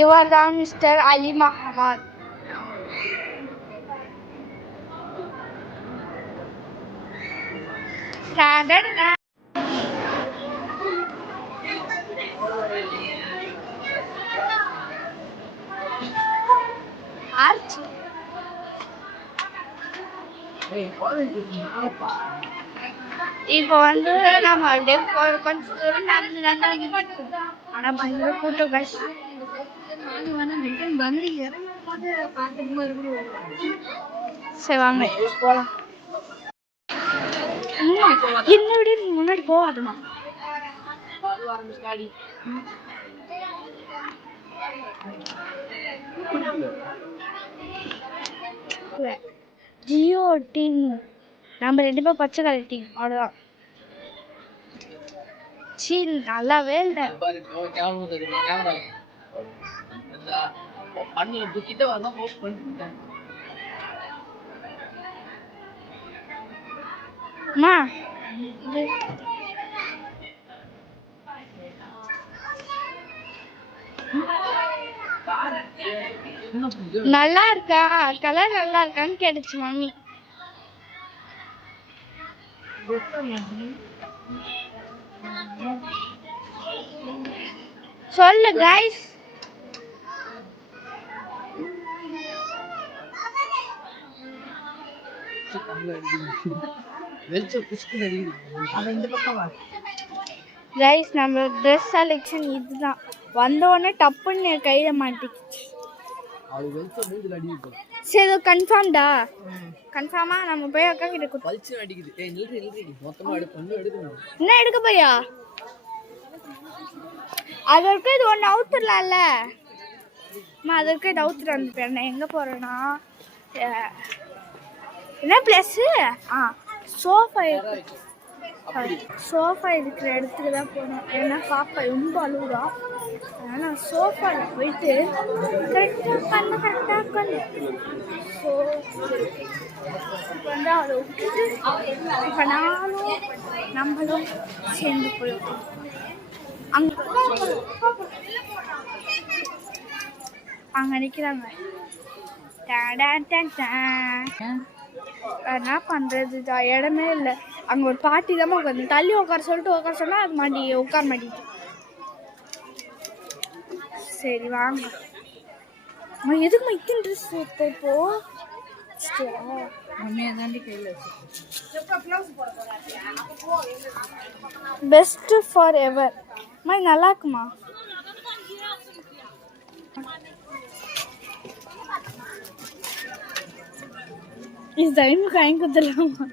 இவர்தான் மிஸ்டர் அலி மஹமத். இப்போ வந்து நம்ம அப்படியே கொஞ்சம் தூரம் நடந்து ஆனா பயங்கர கூட்டம் கஷ்டம். சரி வாங்க போலாம். என்ன விட நீ முன்னாடி போகாதுமா. ஜியோ டீம் நம்ம 2 பேரும் பச்சை கலர் டீம் அவ்வளோதான். சீ நல்லாவே இல்லை. நல்லா இருக்கா கலர் நல்லா இருக்கான்னு கேட்டுச்சு மம்மி. சொல்லு கைஸ். கைஸ் நம்ம ட்ரெஸ் செலெக்ஷன் இதுதான். வந்தோடனே டப்புன்னு கையில மாட்டிக்கிச்சு. சரி கன்ஃபார்ம்டா. கன்ஃபார்மா நம்ம போய் அக்கா கிட்ட என்ன எடுக்க போறியா? அதற்கு இது ஒன்று அவுத்துடலாம்ல. அதற்கு இது அவுத்துட்டு வந்துட்டேன். நான் எங்கே போகிறேன்னா என்ன பிளேஸு சோஃபா இருக்கிற இடத்துக்கு தான் போகணும். ஏன்னா பாப்பா ரொம்ப அழுகுறா. அதனால் சோஃபாவில் போயிட்டு கரெக்டாக உட்காந்து ஸோ இப்போ வந்து அதை விட்டுட்டு இப்போ நானும் நம்மளும் சேர்ந்து போயிருக்கோம். அங்கே நிற்கிறாங்க. என்ன பண்ணுறது இடமே இல்லை. அங்கே ஒரு பாட்டி தான் உட்காந்து தள்ளி உட்கார சொல்லிட்டு சொன்னால் அது உட்கார மாட்டேங்குது. சரி வாங்க. எதுக்குமா இத்தனை ட்ரெஸ் இப்போ பெஸ்ட் ஃபார் எவர் மாதிரி நல்லா இருக்குமா? இது டைம் காய் குத்தலாமா?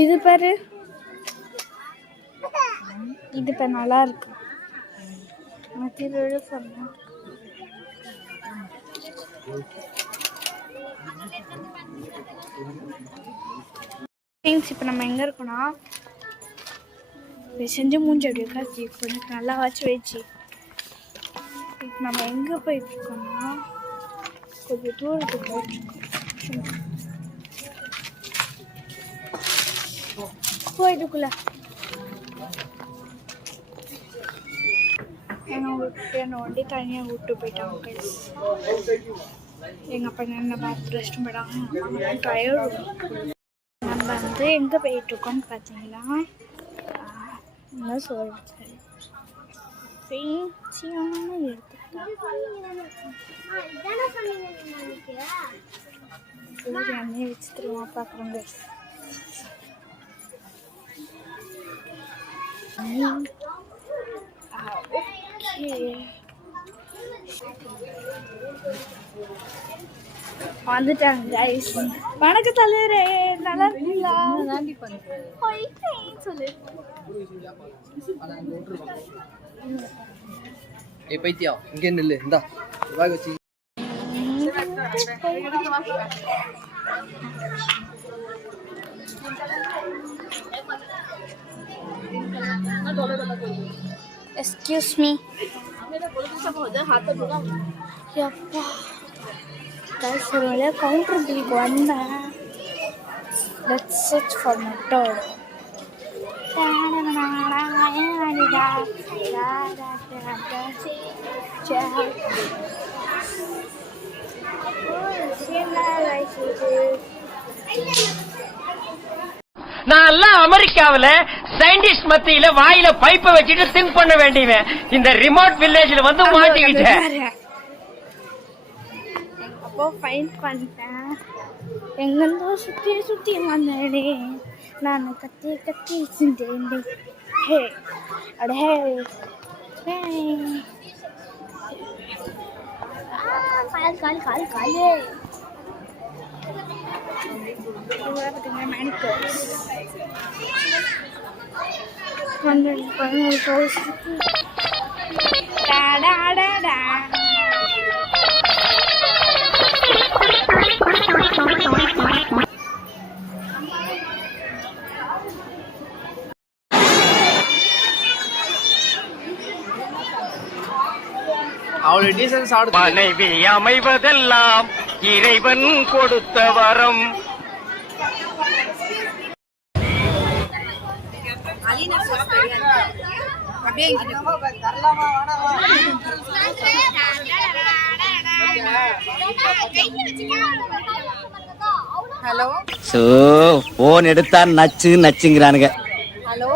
இது பாரு, இது இப்போ நல்லா இருக்கு. மெட்டீரியல் சொன்னா இப்போ நம்ம எங்கே இருக்கோம்னா செஞ்சு மூஞ்சி அப்படி உட்காந்து கொஞ்சம் நல்லா வச்சு இப்போ நம்ம எங்கே போயிட்டுருக்கோம்னா கொஞ்சம் தூரத்துக்கு போயிட்டுக்குள்ள என்னை வண்டி தனியாக விட்டு போயிட்டாங்க. எங்கள் அப்பா என்ன பார்த்து ரெஸ்ட்டும் போயிட்டாங்க. டயர்டு. நம்ம வந்து எங்கே போயிட்டுருக்கோம்னு பார்த்தீங்கன்னா என்ன சொல்கிறேன், ஃபேன்சியான எடுத்துக்கிட்டேன். எண்ணெய் வச்சு திரும்ப பார்க்குறோங்க. ஓகே வந்துட்டாங்க கைஸ். வணக்கம் தலைவரே, நல்லா இருக்கீங்களா? சொல்லு. ஏய் பைத்தியம், இங்கே நில்லு. இந்தா வாங்க வச்சு. Excuse me. எப்பா கைஸ், ஒரு வழியாக கவுண்டர் பில்லுக்கு வந்தேன். Let's search for my dog. நான் எல்லாம் அமெரிக்காவில சயின்டிஸ்ட் மத்தியில வாயில பைப்பை வச்சுட்டு திங்க் பண்ண வேண்டியவன் இந்த ரிமோட் வில்லேஜ்ல வந்து மாட்டிக்கிட்டேன். அப்போ ஃபைன் பண்ணிட்டேன். எங்கேருந்தோ சுற்றி வந்தேனே, நான் கத்தி செஞ்சேன். ஹே அட ஹே கால் பார்த்தீங்கன்னா மேனிக்கோர்ஸ் 11 அவளை டீசன்ஸ் ஆடு. மனைவி அமைவதெல்லாம் இறைவன் கொடுத்த வரம். ஹலோ, போன் எடுத்தா நச்சுங்கிறானுங்க. ஹலோ